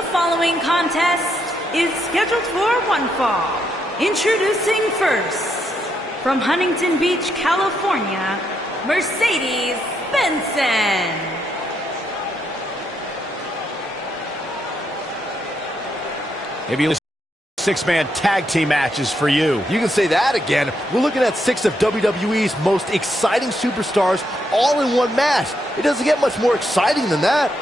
The following contest is scheduled for one fall. Introducing first, from Huntington Beach, California, Mercedes Benson. Maybe six-man tag team matches for you. You can say that again. We're looking at 6 of WWE's most exciting superstars all in one match. It doesn't get much more exciting than that.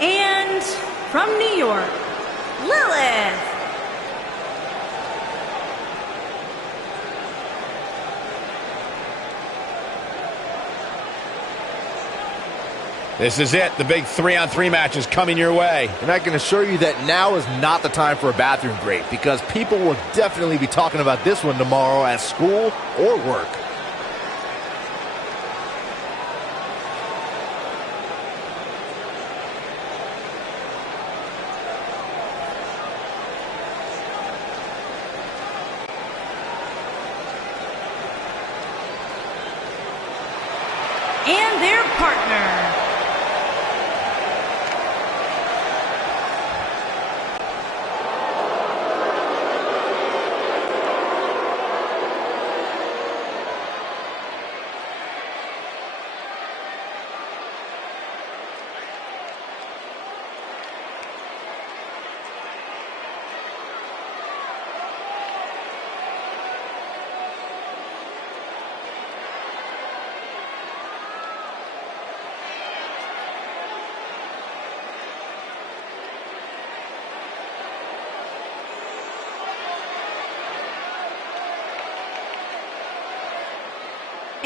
And from New York, Lilith. This is it. The big 3-on-3 match is coming your way. And I can assure you that now is not the time for a bathroom break, because people will definitely be talking about this one tomorrow at school or work. And their partner.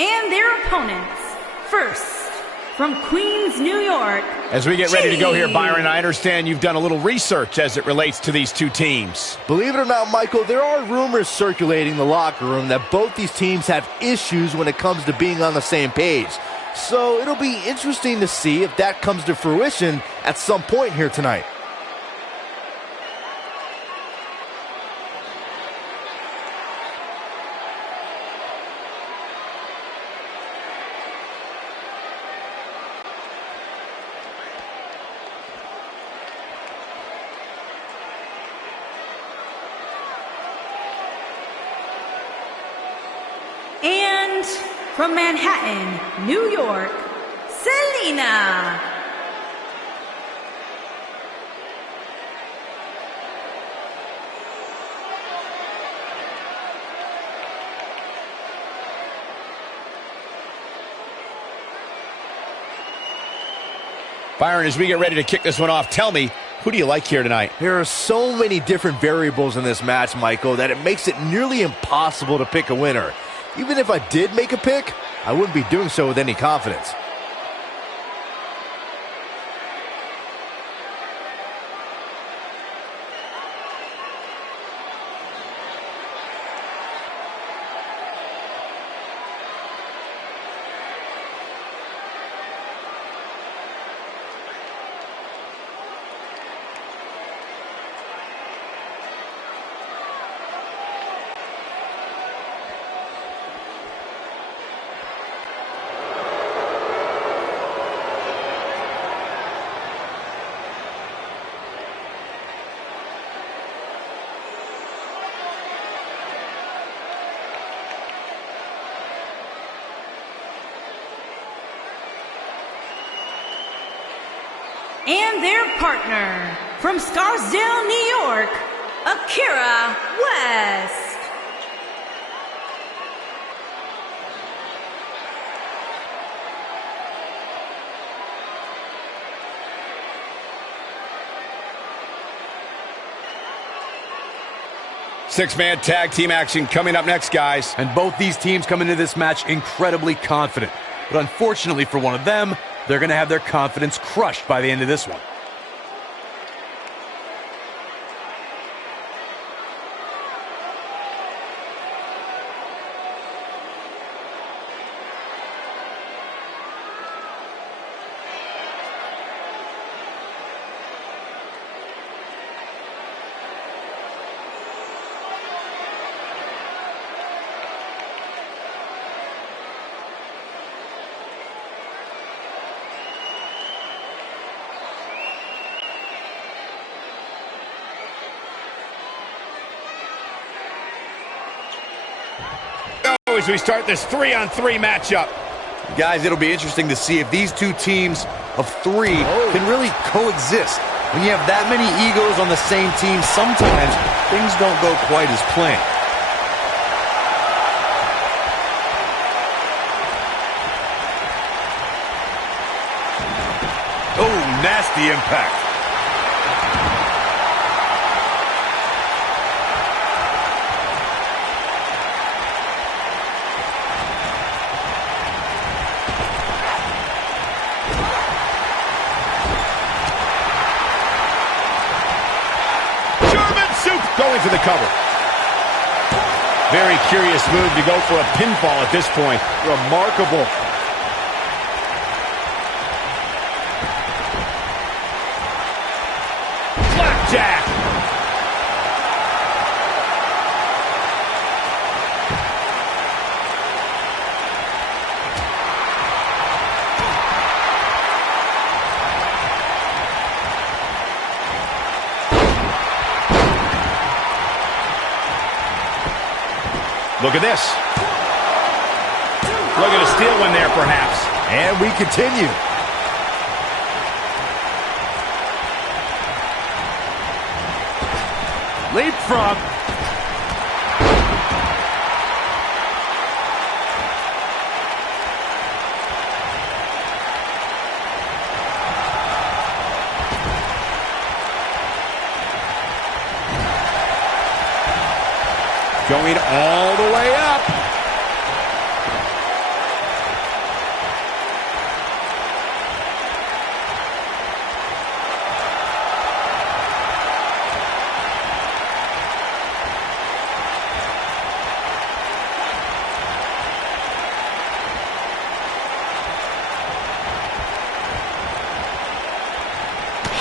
And their opponents. First, from Queens, New York. As we get ready to go here, Byron, I understand you've done a little research as it relates to these two teams. Believe it or not, Michael, there are rumors circulating the locker room that both these teams have issues when it comes to being on the same page. So it'll be interesting to see if that comes to fruition at some point here tonight. And from Manhattan, New York, Selena. Byron, as we get ready to kick this one off, tell me, who do you like here tonight? There are so many different variables in this match, Michael, that it makes it nearly impossible to pick a winner. Even if I did make a pick, I wouldn't be doing so with any confidence. And their partner, from Scarsdale, New York, Akira West. Six-man tag team action coming up next, guys. And both these teams come into this match incredibly confident. But unfortunately for one of them, they're going to have their confidence crushed by the end of this one. As we start this 3-on-3 matchup. Guys, it'll be interesting to see if these two teams of three can really coexist. When you have that many egos on the same team, sometimes things don't go quite as planned. Oh, nasty impact. Going for the cover. Very curious move to go for a pinfall at this point. Remarkable. Blackjack. Look at this. Looking to steal one there, perhaps. And we continue. Leapfrog. Going all the way up.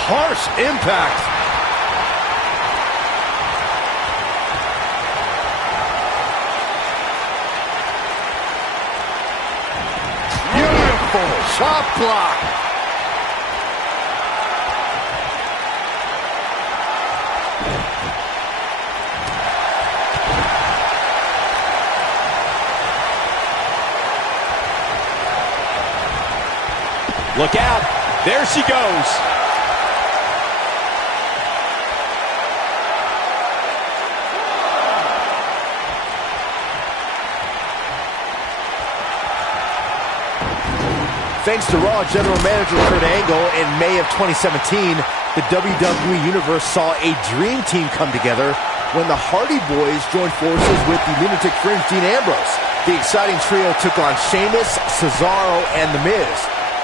Harsh impact. Chop block. Look out. There she goes. Thanks to Raw General Manager Kurt Angle in May of 2017, the WWE Universe saw a dream team come together when the Hardy Boys joined forces with the lunatic fringe Dean Ambrose. The exciting trio took on Sheamus, Cesaro, and The Miz.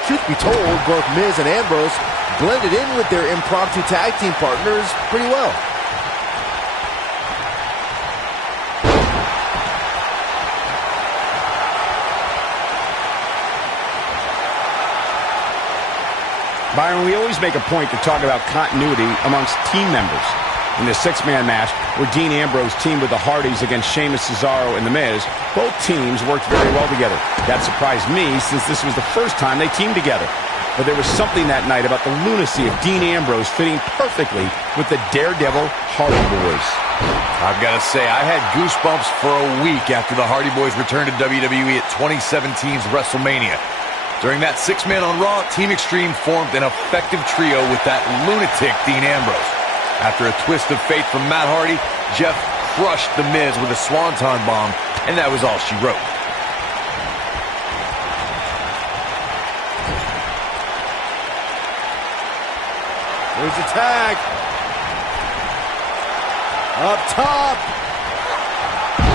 Truth be told, both Miz and Ambrose blended in with their impromptu tag team partners pretty well. Byron, we always make a point to talk about continuity amongst team members. In the six-man match, where Dean Ambrose teamed with the Hardys against Sheamus, Cesaro, and The Miz, both teams worked very well together. That surprised me, since this was the first time they teamed together. But there was something that night about the lunacy of Dean Ambrose fitting perfectly with the Daredevil Hardy Boys. I've got to say, I had goosebumps for a week after the Hardy Boys returned to WWE at 2017's WrestleMania. During that six-man on Raw, Team Extreme formed an effective trio with that lunatic Dean Ambrose. After a twist of fate from Matt Hardy, Jeff crushed The Miz with a swanton bomb, and that was all she wrote. There's a tag. Up top.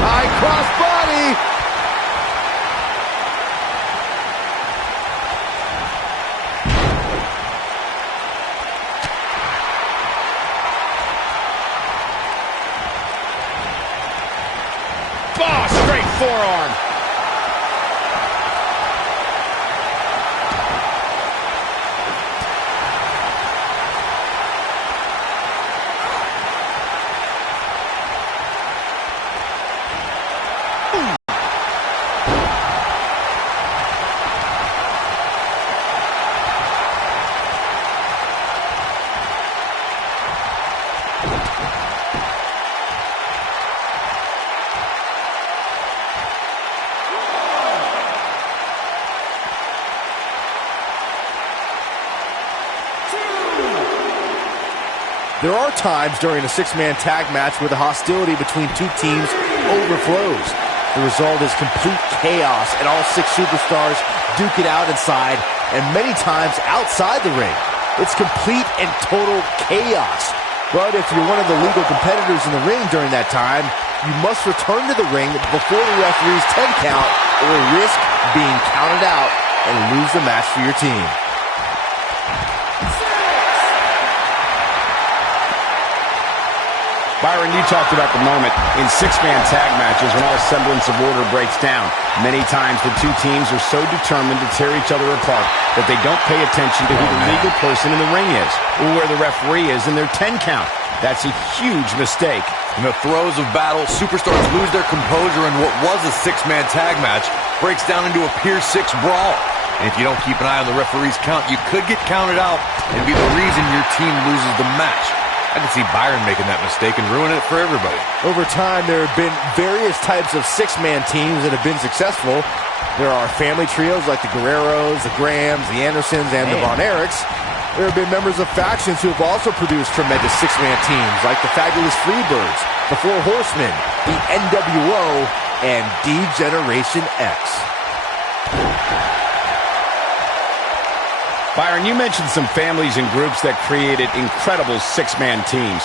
High cross body. Oh, straight forearm. There are times during a six-man tag match where the hostility between two teams overflows. The result is complete chaos, and all six superstars duke it out inside and many times outside the ring. It's complete and total chaos. But if you're one of the legal competitors in the ring during that time, you must return to the ring before the referee's 10 count or risk being counted out and lose the match for your team. Byron, you talked about the moment in six-man tag matches when all semblance of order breaks down. Many times the two teams are so determined to tear each other apart that they don't pay attention to who the legal person in the ring is or where the referee is in their 10 count. That's a huge mistake. In the throes of battle, superstars lose their composure, and what was a six-man tag match breaks down into a Pier 6 brawl. And if you don't keep an eye on the referee's count, you could get counted out and be the reason your team loses the match. I can see Byron making that mistake and ruining it for everybody. Over time, there have been various types of six-man teams that have been successful. There are family trios like the Guerreros, the Grahams, the Andersons, and the Von Erichs. There have been members of factions who have also produced tremendous six-man teams like the Fabulous Freebirds, the Four Horsemen, the NWO, and D-Generation X. Byron, you mentioned some families and groups that created incredible six-man teams.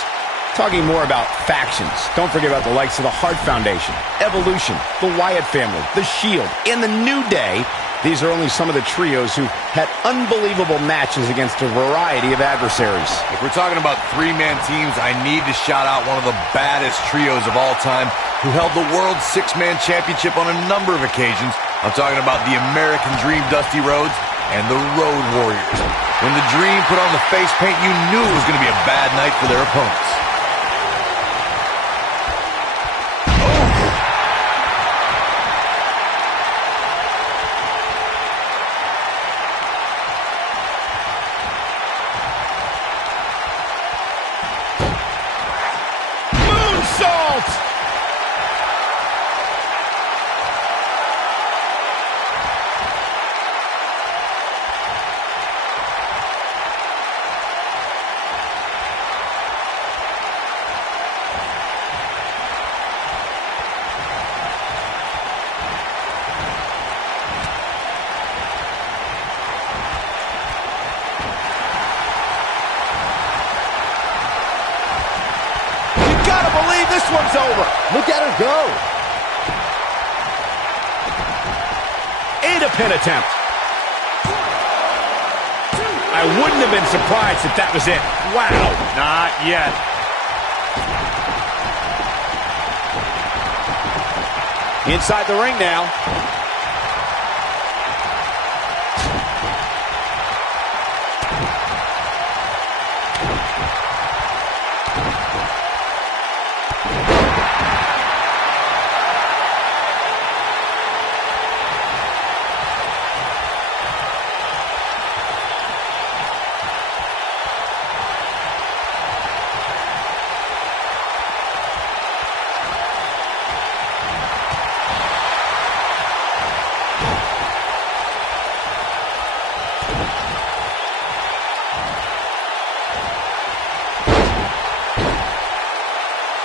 Talking more about factions, don't forget about the likes of the Hart Foundation, Evolution, the Wyatt family, the Shield, and the New Day. These are only some of the trios who had unbelievable matches against a variety of adversaries. If we're talking about three-man teams, I need to shout out one of the baddest trios of all time who held the World Six-Man Championship on a number of occasions. I'm talking about the American Dream, Dusty Rhodes, and the Road Warriors. When the Dream put on the face paint, you knew it was going to be a bad night for their opponents. This one's over. Look at her go. And a pin attempt. I wouldn't have been surprised if that was it. Wow. Not yet. Inside the ring now.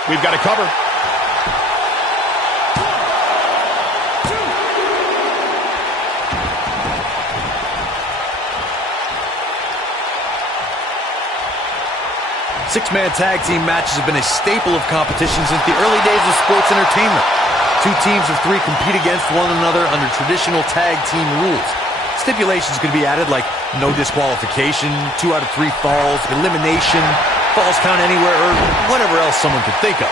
We've got a cover. Six-man tag team matches have been a staple of competition since the early days of sports entertainment. Two teams of three compete against one another under traditional tag team rules. Stipulations could be added like no disqualification, 2 out of 3 falls, elimination, falls count anywhere, or whatever else someone could think of.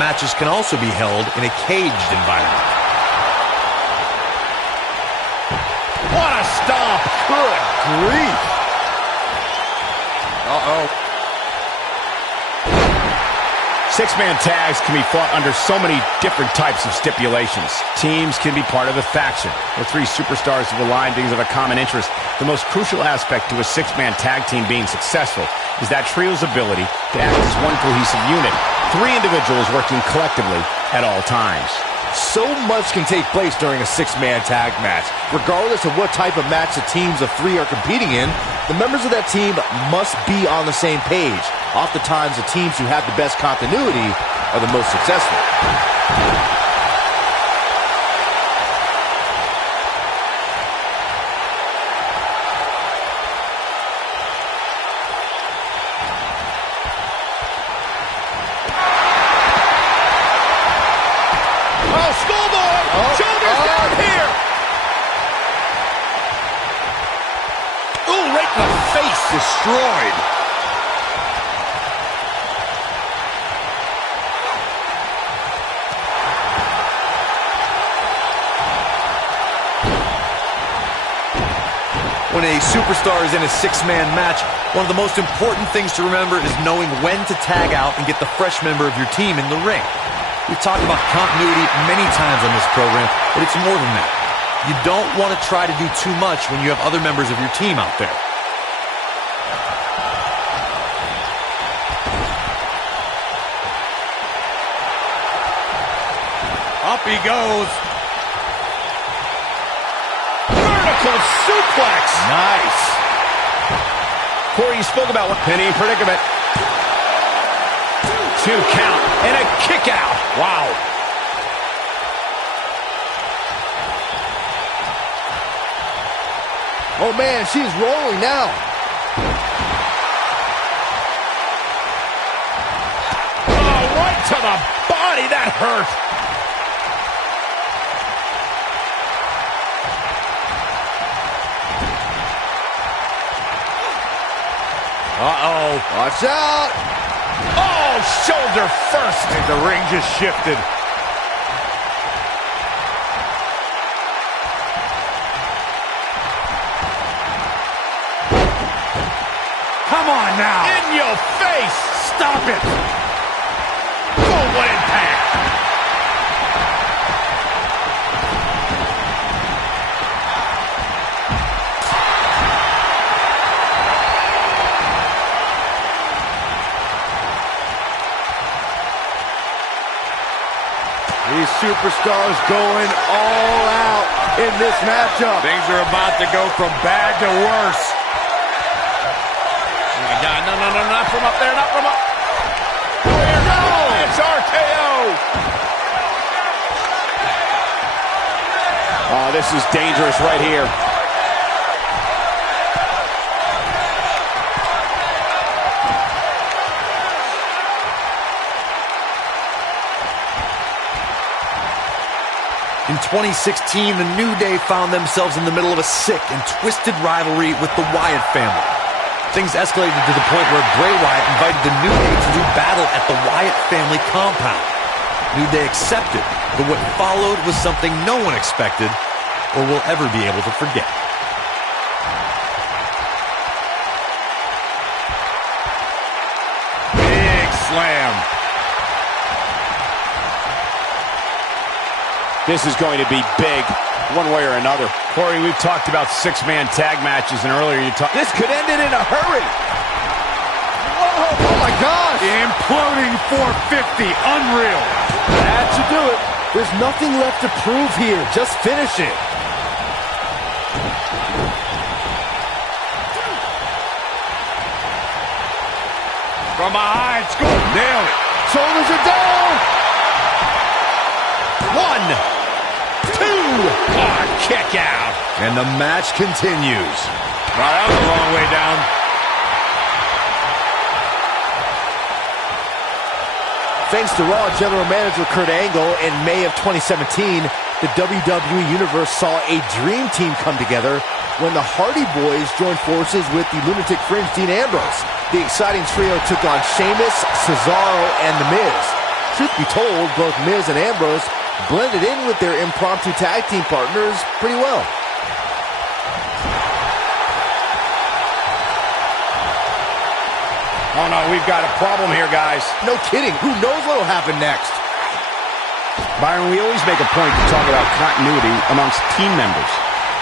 Matches can also be held in a caged environment. What a stomp! Good grief! Uh-oh. Six-man tags can be fought under so many different types of stipulations. Teams can be part of a faction, where 3 superstars have aligned because of a common interest. The most crucial aspect to a six-man tag team being successful is that trio's ability to act as one cohesive unit. 3 individuals working collectively at all times. So much can take place during a six-man tag match. Regardless of what type of match the teams of 3 are competing in, the members of that team must be on the same page. Oftentimes, the teams who have the best continuity are the most successful. Destroyed. When a superstar is in a six-man match, one of the most important things to remember is knowing when to tag out and get the fresh member of your team in the ring. We've talked about continuity many times on this program, but it's more than that. You don't want to try to do too much when you have other members of your team out there. Up he goes. Vertical suplex. Nice. Corey, you spoke about what penny predicament. 2 count and a kick out. Wow. Oh man, she's rolling now. Oh, right to the body. That hurt. Uh-oh. Watch out. Oh, shoulder first. And the ring just shifted. Come on now. In your face. Stop it. Oh, what impact. These superstars going all out in this matchup. Things are about to go from bad to worse. Oh my God, no, not from up there, not from up. Where? No! It's RKO! Oh, this is dangerous right here. In 2016, the New Day found themselves in the middle of a sick and twisted rivalry with the Wyatt family. Things escalated to the point where Bray Wyatt invited the New Day to do battle at the Wyatt family compound. New Day accepted, but what followed was something no one expected or will ever be able to forget. Big slam. This is going to be big, one way or another. Corey, we've talked about six-man tag matches, and earlier you talked... This could end it in a hurry. Whoa, oh my gosh. Imploding 450, unreal. That should do it. There's nothing left to prove here. Just finish it. From behind, score. Nailed it. Shoulders are down. 1, 2. Kick out. And the match continues. Wow, that was a long way down. Thanks to Raw General Manager Kurt Angle, in May of 2017, the WWE Universe saw a dream team come together when the Hardy Boys joined forces with the Lunatic Fringe Dean Ambrose. The exciting trio took on Sheamus, Cesaro, and The Miz. Truth be told, both Miz and Ambrose blended in with their impromptu tag team partners pretty well. Oh no, we've got a problem here, guys. No kidding. Who knows what will happen next? Byron, we always make a point to talk about continuity amongst team members.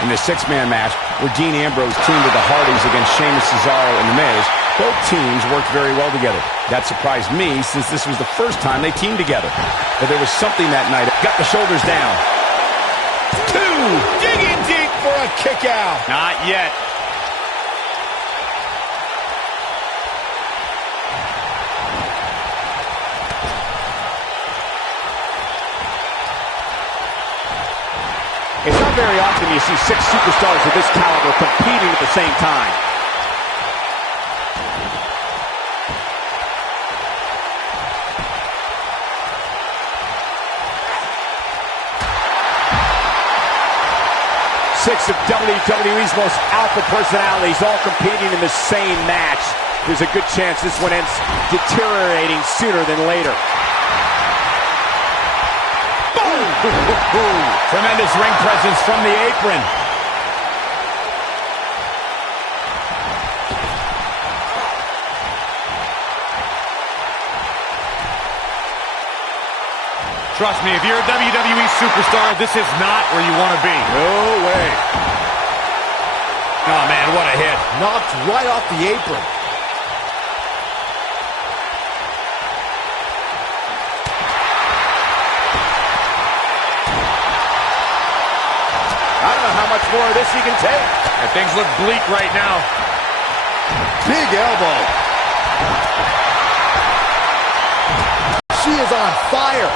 In the six-man match, where Dean Ambrose teamed with the Hardys against Sheamus, Cesaro, and The Miz, both teams worked very well together. That surprised me, since this was the first time they teamed together. But there was something that night. Got the shoulders down. Two! Digging deep for a kick out. Not yet. It's not very often you see six superstars of this caliber competing at the same time. Six of WWE's most alpha personalities all competing in the same match. There's a good chance this one ends deteriorating sooner than later. Tremendous ring presence from the apron. Trust me, if you're a WWE superstar, this is not where you want to be. No way. Oh man, what a hit. Knocked right off the apron. I don't know how much more of this he can take. And things look bleak right now. Big elbow. She is on fire.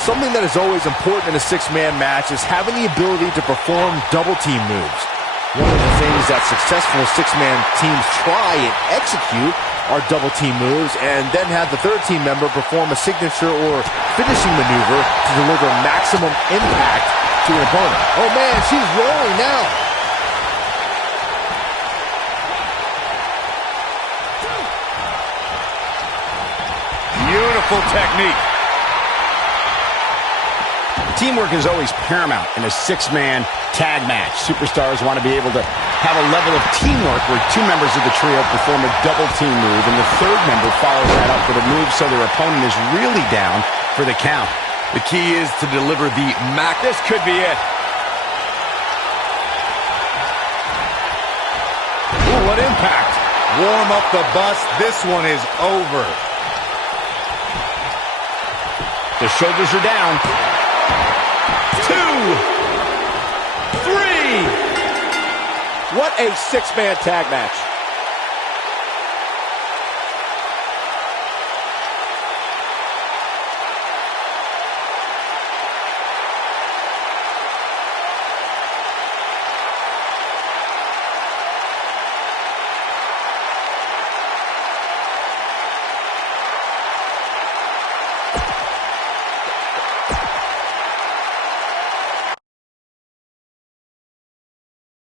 Something that is always important in a six-man match is having the ability to perform double-team moves. One of the things that successful six-man teams try and execute are double-team moves, and then have the third team member perform a signature or finishing maneuver to deliver maximum impact to an opponent. Oh man, she's rolling now. Beautiful technique. Teamwork is always paramount in a six-man tag match. Superstars want to be able to have a level of teamwork where two members of the trio perform a double team move, and the third member follows that up with a move so their opponent is really down for the count. The key is to deliver the max. This could be it. Ooh, what impact. Warm up the bus. This one is over. The shoulders are down. 2, 3. What a six-man tag match.